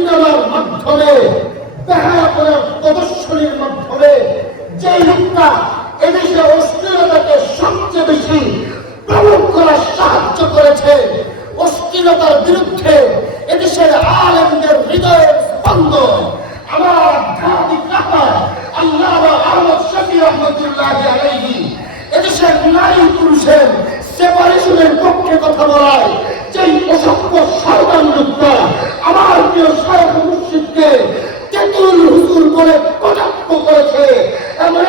সিনেমার মাধ্যমে বেহায়াপনের প্রদর্শনীর মাধ্যমে যে লোকটা এদেশে অশ্লীলতাকে সবচেয়ে বেশি প্রমোট করার সাহায্য করেছে অশ্লীলতার বিরুদ্ধে এদেশের আলেমদের হৃদয়ের স্পন্দন। আমার আধ্যাত্মিক নেতা আল্লাহ আহমদ শফি রহমতুল্লাহ এদেশের নারী পুরুষের সেপারেশনের পক্ষে কথা বলায় যেই অসভ্য শয়তান লোকটা আমার প্রিয় শয়খ মুর্শিদকে তেতুল হুজুর বলে কটাক্ষ করেছে। এমন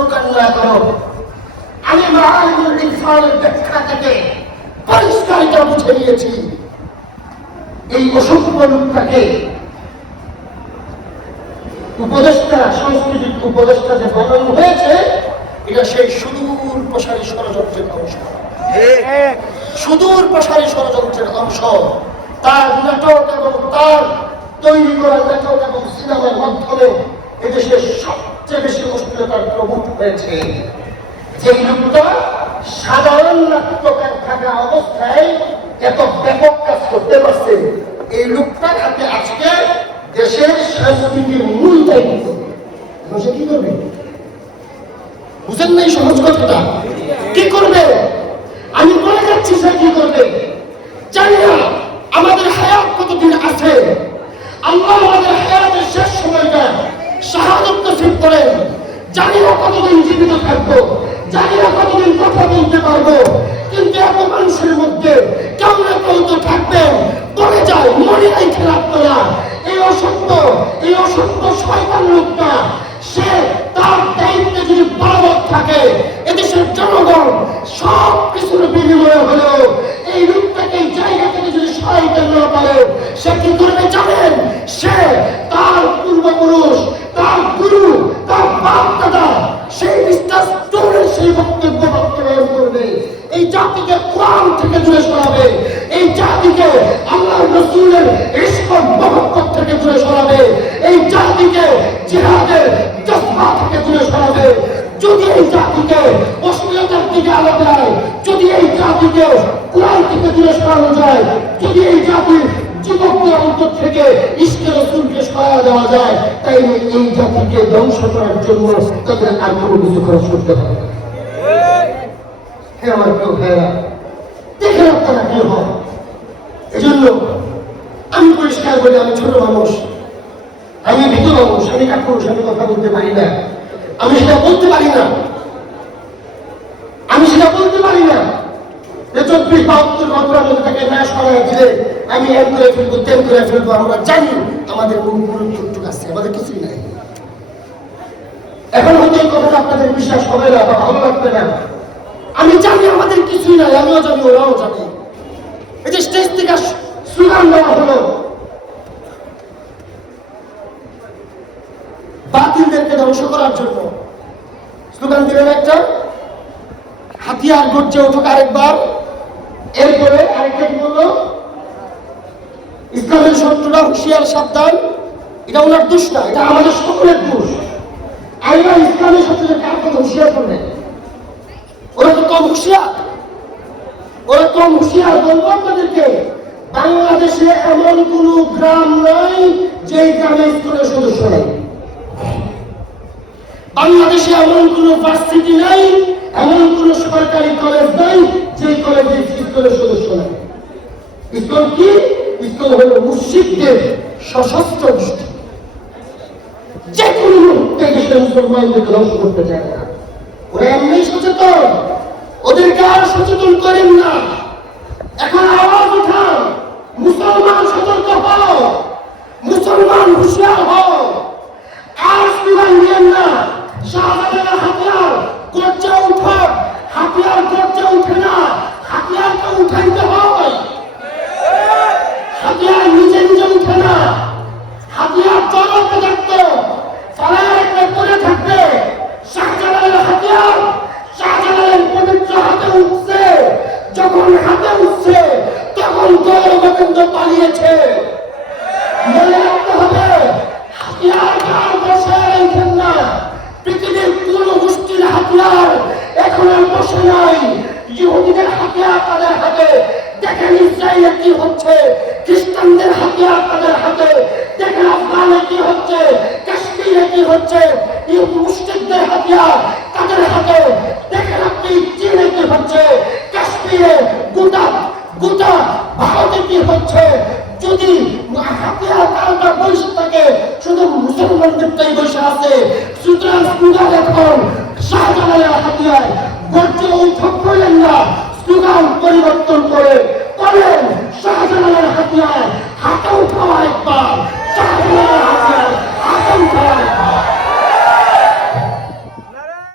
স্বীকার করুক আর না করুক আমি সেই সুদূর প্রসারী ষড়যন্ত্রের অংশ। অংশ। তার নাটক এবং তার তৈরি করা নাটক এবং সিনেমার মাধ্যমে এদেশে সবচেয়ে বেশি অশ্লীলতার প্রমুখ হয়েছে। যে লোকটা সাধারণ নাট্যকার থাকা অবস্থায় এত ব্যাপক কাজ করতে পারছে। এই লোকটার হাতে আজকে দেশের সংস্কৃতির মূল দায়িত্ব সে কি করবে? বুঝেন না এই সহজ কথাটা। কি করবে? আমি বলে যাচ্ছি সে কি করবে? জীবিত দূরে যায়, যদি এই জাতির যুবকদের অন্তর থেকে ইস্কের রসুলকে সহায় দেওয়া যায়, তাইলে এই জাতিকে ধ্বংস করার জন্য তাদের আর কোনো কিছু খরচ করতে হবে আমার প্রিয় ভাইয়েরা আপনারা কি হয়। আমি পরিষ্কার বলি, আমি ছোট মানুষ, আমি ভীত মানুষ, আমি কাপুরুষ, আমি কথা বলতে পারি না। আমি সেটা বলতে পারি না। আমি সেটা বলতে পারি না। আমি জানি আমাদের কিছুই নাই, আমিও জানি, ওরাও জানে। এই যে স্টেজ থেকে স্লোগান দেওয়া হলো, বাতিলদেরকে ধ্বংস করার জন্য। স্লোগান দিলেন একটা, হাতিয়ার গর্জে উঠুক আরেকবার। ইসলামের শত্রুরা হুঁশিয়ার, সাবধান। এটা ওনার দোষ না, এটা আমাদের সকলের দোষ। আল্লাহ ইসলামের শত্রুদের কার কথা হুঁশিয়ার করবেন? ওরা তো কম হুঁশিয়ার? ওরা কম হুঁশিয়ার বলব আপনাদেরকে, বাংলাদেশে এমন কোন গ্রাম নাই যে গ্রামে স্কুলের সদস্য নেই। বাংলাদেশে এমন কোন ভার্সিটি নাই, এমন কোন সরকারি কলেজ নাই যে কলেজে স্কুলের সদস্য নাই। স্কুল কি? হলো সশস্ত্র গোষ্ঠী। যে কোনো মুসলমানদের ধ্বংস করতে চায় না। ওরা এমনি সচেতন। ওদেরকে আর সচেতন করেন না। এখন আওয়াজ উঠান। মুসলমান হচ্ছে যদি হাতিয়ার কারণটা বৈশাখ থাকে, শুধু মুসলমান তাই বসে আছে। সুতরাং সুদার এখন শাহজালালের হাতিয়ায় গর্জে উঠক করলেন না।